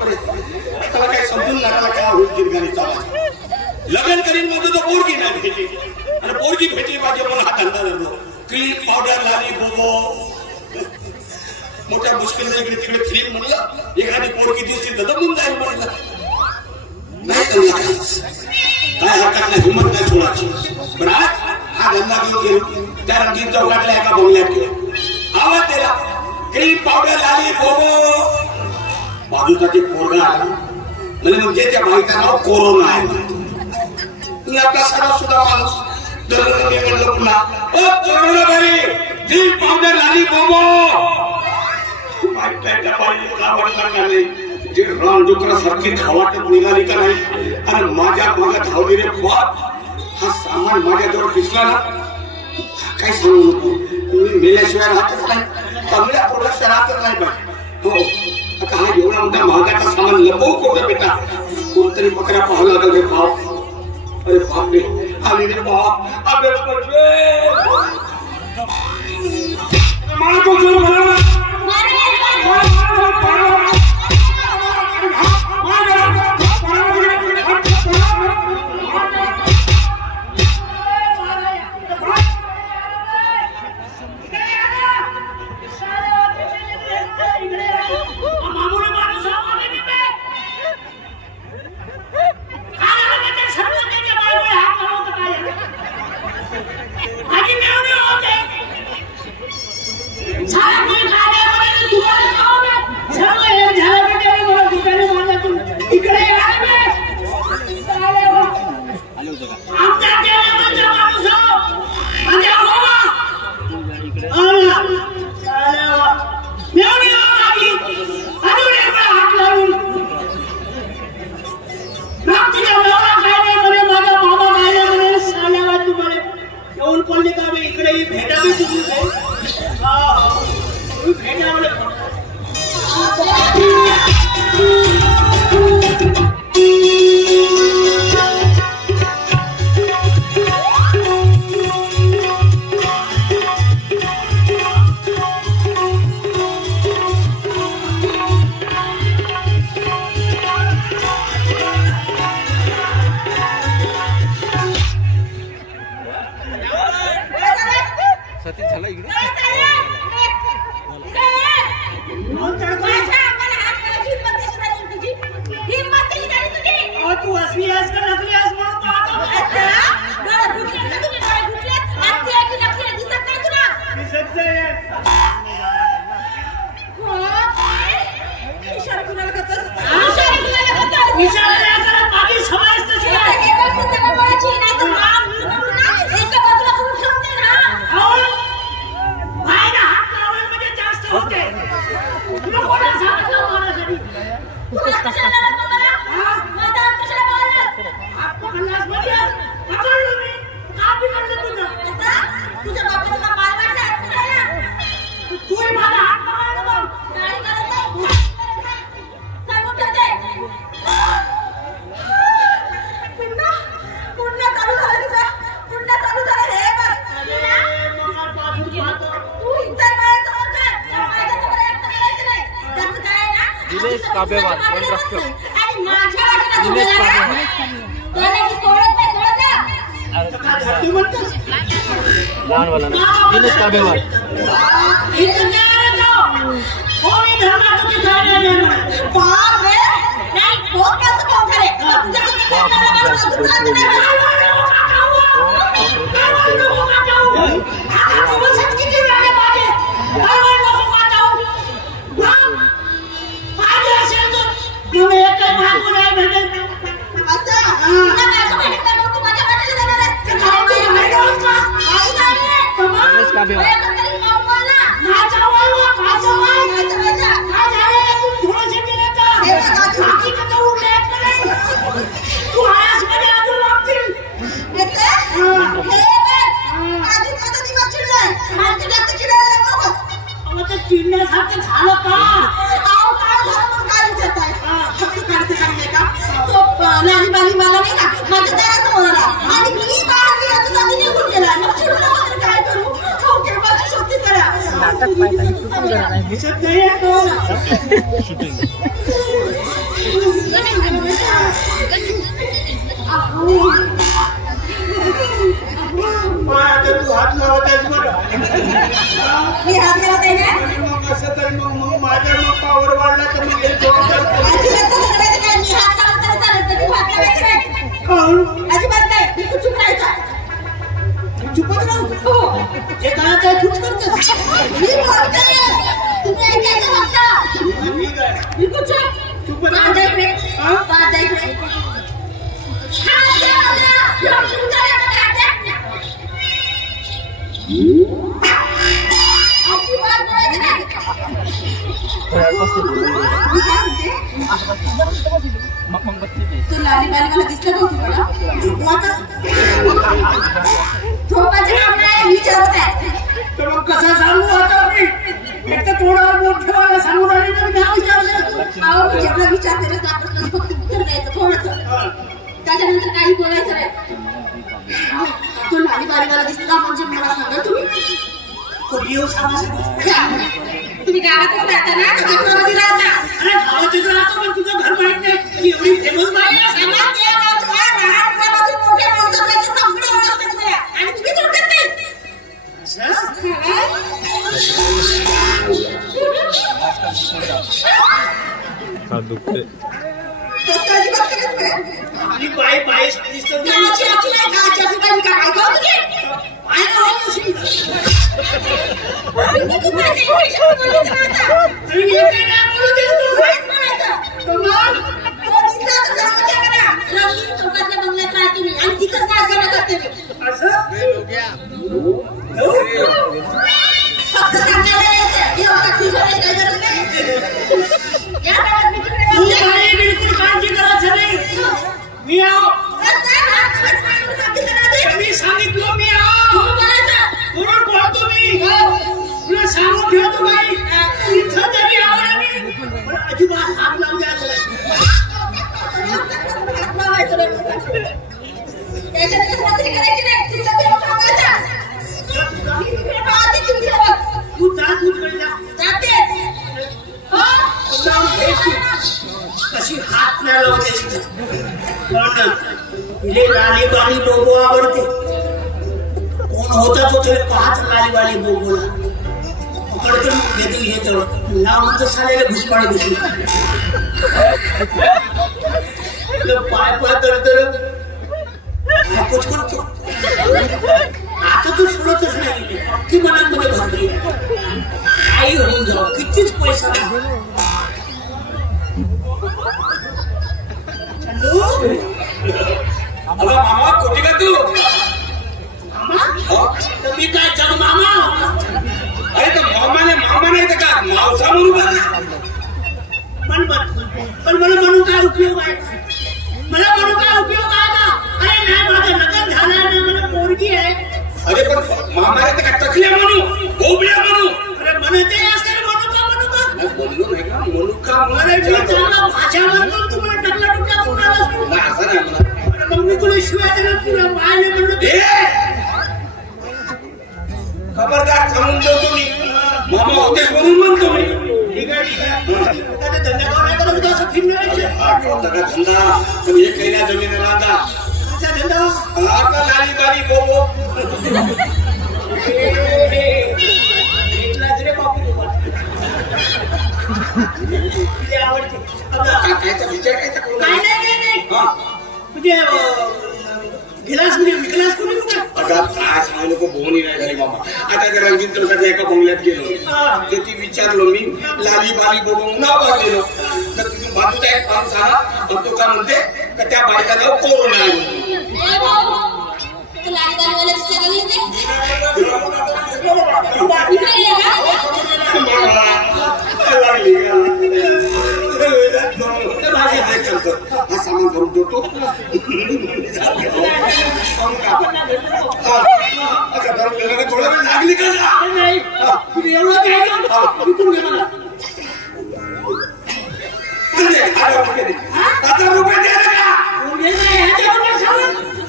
त्याला काय समजून लागायला काय होईल दीर्घाने चालायचं. लग्न करीन म्हणजे तो पोरगी नाही भेटली आणि पोरगी भेटली पाहिजे म्हणून हा धंदा धरलो. क्रीम पावडर लाली बोबो मोठ्या मुश्किल इकडे तिकडे फिरीन म्हणलं एखादी पोरगी दिसली तर दमून जाईल म्हणलं नाही जमला काय हरकत नाही हिंमत नाही सोडायची. पण आज हा धंदा घेऊन गेलो त्या रंगीत चौकातल्या एका बोलण्यात गेलो आवाज दिला क्रीम पावडर लाली बोबो. बाजूचा ते पोरगा आला म्हणजे त्या बाईचं नाव कोरोना आहे. मी आपला सराव सुद्धा माणूस म्हणलं पुन्हा कोरोना बाई क्रीम पावडर लाली बोबो. जे रानडुकरासारखी खावाटत निघाली का नाही आणि माझ्या मागे धावली रे बाप. हा सामान माझ्याजवळ दिसला ना काय सांगू नको मी मेल्याशिवाय राहतच नाही चांगल्या पोराशिवाय राहतच नाही बघ. हो आता हा एवढा मोठा महागाचा सामान लपवू कोणतं बेटा कोणतरी बकऱ्या पाहावं लागल रे भाव. अरे बाप रे आली रे बाप नाटक पाहिजे इकडे तू लाली बाली मला दिसलं का तुम्हाला झोपायचं काम नाही विचारत आहे तर मग कसं सांगू आता मी एक तर थोडं मोठं सांगून आली तर नाव विचारलं जेवढा विचार केला तर आपण फक्त उत्तर द्यायचं थोडंसं त्याच्यानंतर काही बोलायचं नाही तो लाली बाली मला दिसला म्हणजे मला सांगा तुम्ही तुम्ही गावातच राहता ना चक्रवर्ती राहता अरे गावातच राहतो पण तुझं घर माहित नाही एवढी फेमस बाई आहे मोठ्या माणसापर्यंत सगळं ओळखतात मला आणि तुम्ही ओळखत नाही आणि बाई बाई आणि तिथंच नाच करते फक्त सांगायला बिलकुल काळजी करायचं नाही मी आहो मी सांगितलं मी आहो म्हणून बोलतो मी तुला सांगून ठेवतो बाई इथं तरी आवडा मी अजिबात हात लावून द्यायचं तू जा दूधकडे कशी हात नाही लावते तिले लाली बाली बोबो आवडते कोण होता तो तरी पाहत लाली बाली बोबोला पकडते घेतो हे तर नाव म्हणतो सालेला घुसपाणी घुसली पाय पाय करत कुछ करतो आता तू सोडतच नाही अख्खी मनामध्ये भरली आई होऊन जाऊ कितीच पैसा अगं मामा कोटी का तू मी काय जग मामा अरे तो मामा नाही तर का मावसा म्हणून बघा पण मला म्हणून काय उपयोग आहे मला म्हणून काय उपयोग आहे ना अरे नाही माझं लग्न झालं ना मला पोरगी आहे अरे पण मामा तर का टकल्या म्हणू बोबड्या म्हणू अरे म्हणते असेल म्हणू का बोललो नाही का म्हणू का अरे मी चांगला भाषा म्हणतो तुम्हाला टकला टुकला बोलला असं नाही मग मी तुला शिवाय दिला तुला पाहिले म्हणलं खबरदार सांगून देऊ तुम्ही मामा होतेच म्हणून म्हणतो मी ठीक आहे धंदा नाही करत असं फिरण्याचे धंदा पण हे काही नाही जमिनीला आता अच्छा धंदा आता लाली बाली बोबो रे बापू आवडते काकायचा विचार काय नाही म्हणजे गिलास विकलास कोणी आता काय सांगू नको बोनी नाही झाली मामा आता त्या रंगीन चौकाच्या एका बंगल्यात गेलो तर ती विचारलो मी लाली बाली बोबो नाव वाजलेलो तर तिथून बाजूचा एक पाऊस आला आणि तो काय म्हणते का त्या बायका नाव कोरोना हा सामान भरून देतो थोडा वेळ लागली का नाही तुम्ही एवढं काय विकून घ्या मला 1000 रुपये दे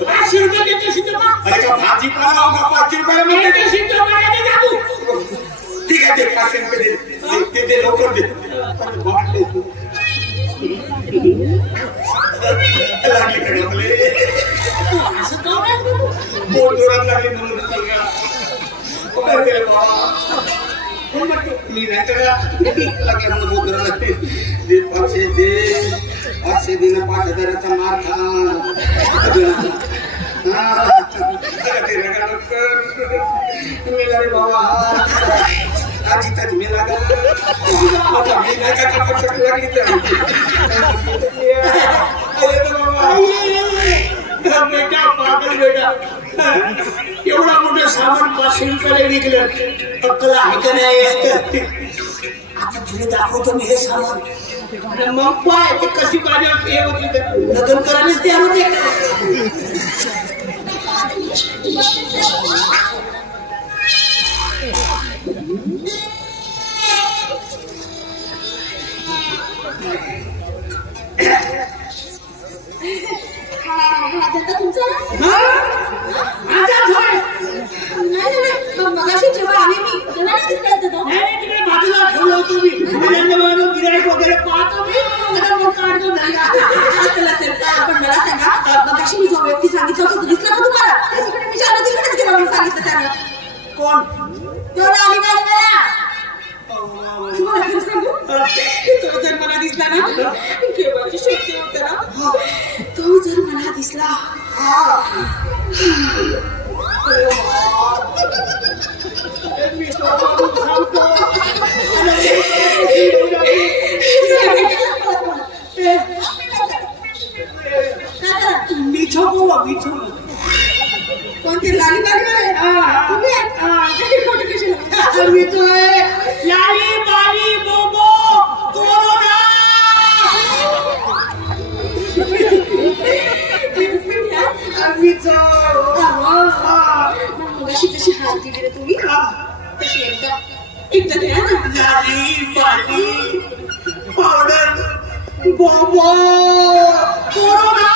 ₹500 देते शिकवा अरे का भाजीपाला होगा 500 रुपयाला मिळते ठीक आहे ते 500 रुपये दे लवकर दे असं का पोट जोरात लागली म्हणून मी नाही तर पोट जोरात लागते दे 500 दिन 5000चा मार खा रे बाबा आजी तर मी लागा आता मी नाही का लागली बेटा एवढा मोठं सामान 500 रुपयाला विकलं अक्कल आहे का नाही आता तुला दाखवतो मी हे सामान मग पाय ते कशी माझ्यावर हे होती लग्न करायलाच त्यामध्ये मगाशी जेव्हा आले मी तेव्हा बाजूला ठेवलं होतो मी गिराईक वगैरे पाहतो पण मला सांगा मगाशी मी जो व्यक्ती सांगितलं होतं दिसला का तुम्हाला मी शाळा तिकडेच गेला म्हणून सांगितलं त्यानं कोण तेवढा आली का तुम्हाला खरं सांगू तो जर मला दिसला ना केव्हाची शक्य होते ना तो जर मला दिसला कोणते लाली लाली बाली बोबो कोरोना मगाशी जशी हात दिली रे तुम्ही तशी एकदा द्या ना लाली बाली पावडर बोबो कोरोना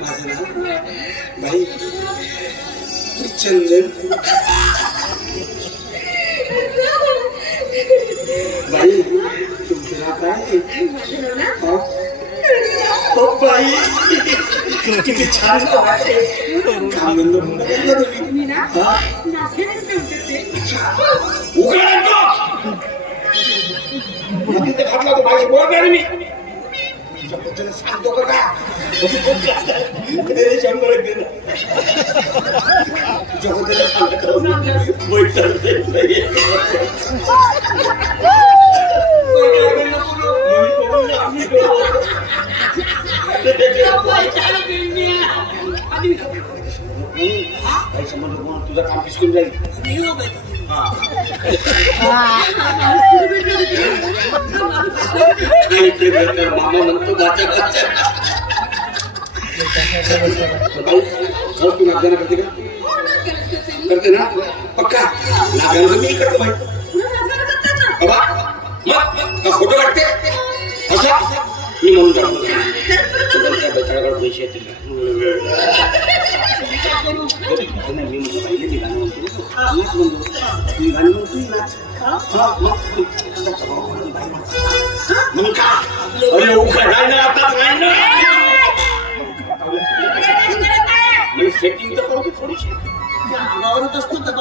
माझं नाव बाई चंदन. बाई तुमचं नाव काय? बाई किती छान नाव आहे. कामधंदा म्हणता तुम्ही उघडा घातला तो माझी बोलणार मी सांगतो का शंभर तुझ्याबद्दल तुझं काम पिसकून जाईल. मामा म्हणतो तू नागदाना करते का? करते ना पक्का. नागदाना मी करतो बाई. फोटो काढते असं मी म्हणून टाकतो. बेचाराकडे पैसे येतील मी गाणं म्हणतो अरे उघडाय ना आताच नाही ना सेटिंग तर करतो थोडीशी गावावरच असतो तर